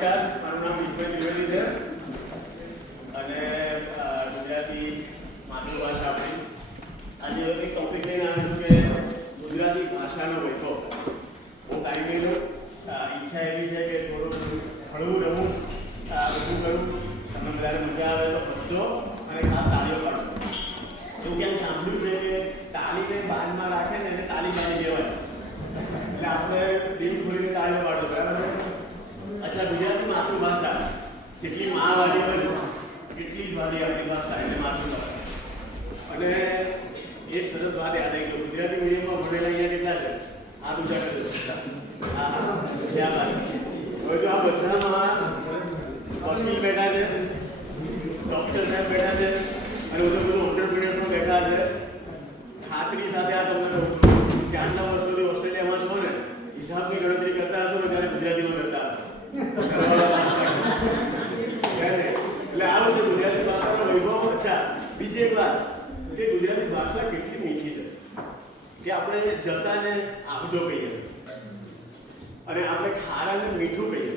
નમસ્કાર, મારું નામ વિશ્વ ત્રિવેદી છે અને ગુજરાતી માતૃભાષા આપણી આજે એક ટોપિક લઈને આવ્યું છે ગુજરાતી ભાષાનો વૈભવ. હું કારીગરીનો ઈચ્છા એવી છે કે થોડું હળવું રમું બધું કરું, તમને બધાને મજા આવે તો હસજો અને ખાસ તાળીઓ પાડો. એવું ક્યાંક સાંભળ્યું છે કે તાળીને બાનમાં રાખે ને એને તાળી બાજી કહેવાય, એટલે આપણે દિલ ખોલીને તાળીઓ પાડો, બરાબર? અચ્છા, ગુજરાતી માતૃભાષા જેટલી મા વાળી હોય એટલી જ વાળી આપણી ભાષા એટલે માતૃભાષા. અને એક સરસ વાત યાદ આવી ગઈ, ગુજરાતી મીડિયમમાં ભણેલા અહીંયા કેટલા છે? આ ગુજરાતી હા હા ક્યાં વાત. હવે જો આ બધામાં વકીલ બેઠા છે, ડૉક્ટર સાહેબ બેઠા છે અને બધું ઓન્ટરપ્રિન્યોર પણ બેઠા છે. ખાતરી સાથે આ તમને કહું છું કે આટલા વર્ષોથી ઓસ્ટ્રેલિયામાં છો ને, હિસાબની ગણતરી કરતા હશો ને ત્યારે ગુજરાતીમાં કરતા હશો. એટલે આવું છે ગુજરાતી ભાષાનો વૈભવ. અચ્છા, બીજી એક વાત કે ગુજરાતી ભાષા કેટલી મીઠી છે કે આપણે જતાને આવજો કહીએ અને આપણે ખારાને મીઠું કહીએ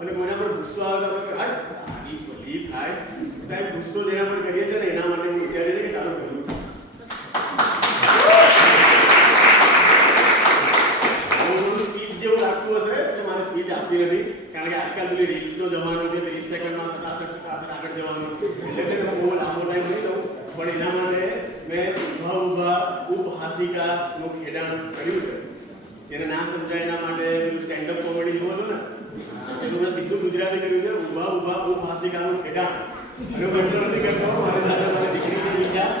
અને કોઈના પર ગુસ્સો આવે તો આડી ભલી થાય સાહેબ, ગુસ્સો જેના પર કરીએ છીએ ને એના માટે હું વિચારી છે કે તારું ભલું. આપતી નથી કારણ કે આજકાલ પેલી રીલ્સનો જમાનો છે, 30 સેકન્ડમાં 67 આગળ જવાનું, એટલે હું બહુ લાંબો ટાઈમ નહીં લઉં. પણ એના માટે મેં ઊભા ઉપહાસિકાનું ખેડાણ કર્યું છે. જેને ના સમજાય એના માટે પેલું સ્ટેન્ડઅપ કોમેડી જોવો છો ને, એનું મેં સીધું ગુજરાતી કર્યું છે, ઊભા ઉપહાસિકાનું ખેડાણ. અને હું એટલો નથી કરતો, મારી સાથે મારી દીકરી છે બીજા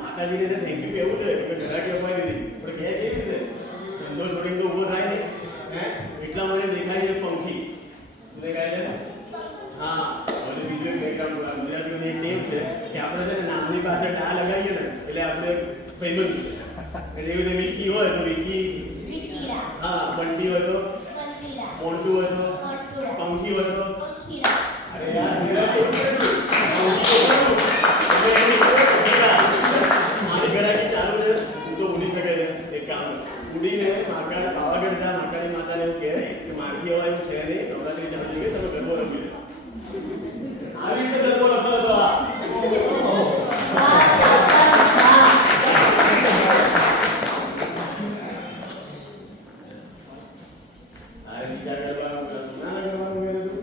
માતાજીને થેન્ક યુ કેવું છે કે ઘરાકી અપાઈ દીધી, પણ કે કેવી રીતે ધંધો એટલે એવી રીતે વિકી હોય તો વિકી, હા, બંટી હોય તો મોન્ટુ હોય તો પંખી હોય તો અરે યાર ગુજરાતી એવું કર્યું મારી ઘરાકી ચાલુ છે તું તો ઉડી શકે છે એક કામ ઉડીને માકાને પાવાગઢ જા માકાની માતાને એવું કહે કે મારથી હવા એવું છે નહીં નવરાત્રી ચાલુ છે તમે ગરબો રમી લે આવી રીતે ગરબો રમતો હતો આ બીજા ગરબાનું સોનાનો ગરબાનું મેં હતું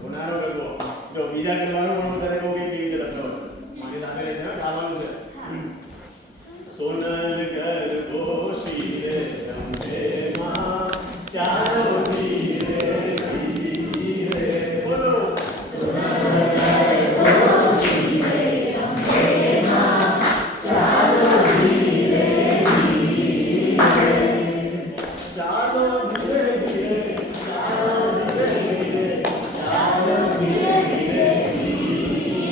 સોનાનો ગરબો જો બીજા ગરબાનું પણ હું તને કહું કે કેવી રીતે લખતો મારી સાથે રહેશે ને ગાવાનું છે સોનલ ગરબો શિરે રમે માં ચાલો ધીરે ધીરે બોલો સોનલ ગરબો શિરે રમે માં ચાલો ધીરે ધીરે ચાલો ધીરે ધીરે ચાલો ધીરે ધીરે ચાલો ધીરે ધીરે ધીરે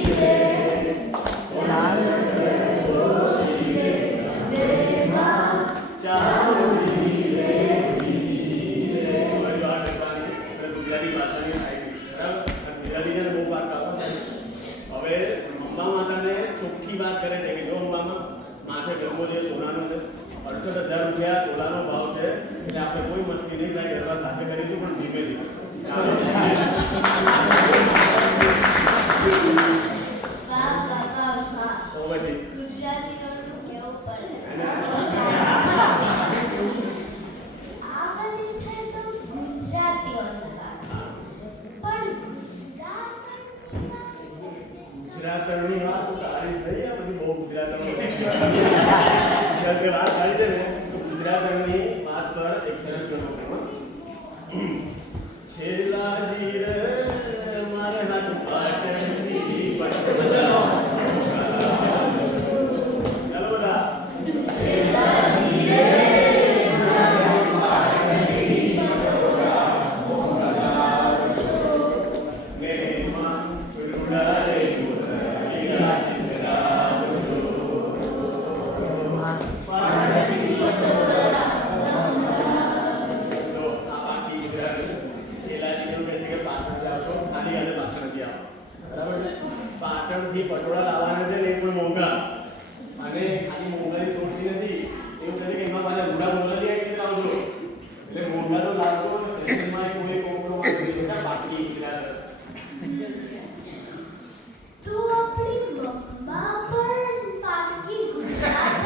ચાલો ગરબો શિરે રમે માં ચાલો ધીરે ધીરે મારી વાત કરવાની ગુજરાતી ભાષાની આવી બરાબર ગુજરાતી બહુ વાત કરો હવે અંબા માતાને ચોખ્ખી વાત કરે છે કે જો અંબામાં માથે ગરબો છે સોનાનો છે 68,000 રૂપિયા તોલાનો ભાવ છે એટલે આપણે કોઈ મસ્તી નહીં થાય ગરબા સાથે કરીશું પણ ધીમે ધીમે ગુજરાતની વાત તો તારી થઈ આ બધી બહુ ગુજરાતની વાત કાઢી દે ને તો ગુજરાતની વાત પર એક સરસ ગરબો કરો છેલ્લાજી રે મારે હાથ પાટણથી પટોળા ચાલો બધા છેલ્લાજી રે મારે પાટણથી પટોળા મોકલાવજો મેમાં રૂડારે ગુરૈયા ચિતરાવજો પાટણથી પટોળા તો આ બાકી છેલ્લાજી કહે છે કે પાટણ જાવ છો ખાલી હાથે પાછળ નથી આવો બરાબર છે પાટણથી પટોળા લાવવાના છે ને એ પણ મોંઘા અને ખાલી મોંઘાની છોડતી નથી એવું કહે કે એમાં પાછા રૂડા મોંઘાથી આવી લાવજો એટલે મોંઘા તો લાવજો અને ફેશનમાં કોઈ કોમ્પ્રોમાઇઝ નહીં કરતા બાકી ગુજરાત તો આપણી મમ્મા પણ પાકી ગુજરાત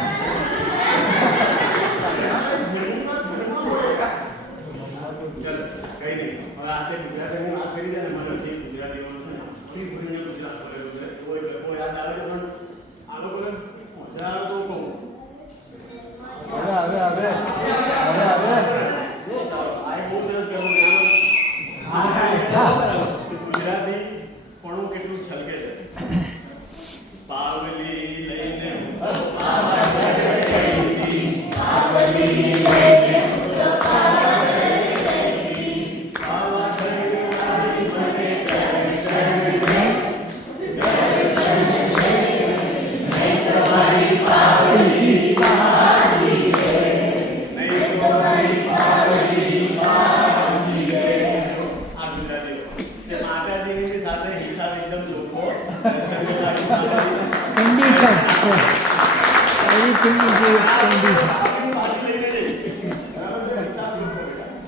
ચલ કઈ નહીં હવે આજે ગુજરાતીની વાત કરી દે ને મને જે ગુજરાતીઓનું છે ને આખી ભરીને ગુજરાત કરેલું છે કોઈ ગરબો યાદ આવે છે પણ આ લોકોને મજા આવે તો કહું હવે આ બહુ સરસ કહેવું ગુજરાતી પણ કેટલું છલકે છે પાવલી લઈને પાવલી લઈને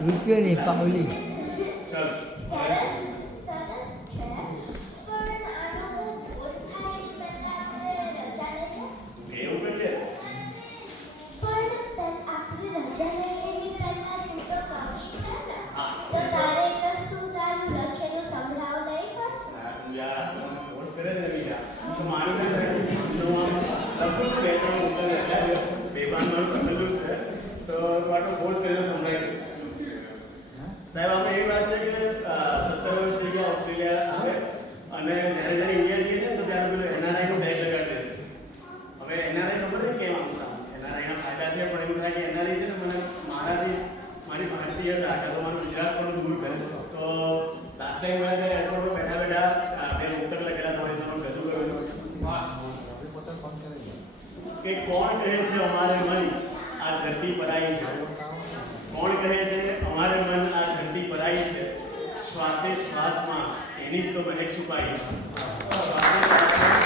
રૂપિયોની પાવલી સરસ છે પણ આનો બોલ થાય પહેલા આપણે રજા લઈએ એવું કે પણ આપણે રજા લઈએ પહેલા તું તો કવિ છે ને તો તારે કશું તારું લખેલું સંભળાવ નહીં પણ યાર ફોર્સ કરે ને યાર તો મારું ને તો લખું બે ત્રણ ઉપર એટલે બેબાન મારું કરેલું છે તો વાટો ફોર્સ કરીને સંભળાય સાહેબ કે કોણ કહે છે અમારે મન આ ધરતી પરાઈ છે? કોણ કહે છે અમારે મન આ ધરતી પરાઈ છે? શ્વાસે શ્વાસમાં એની જ તો મહેક છુપાઈ છે. શ્વાસે શ્વાસમાં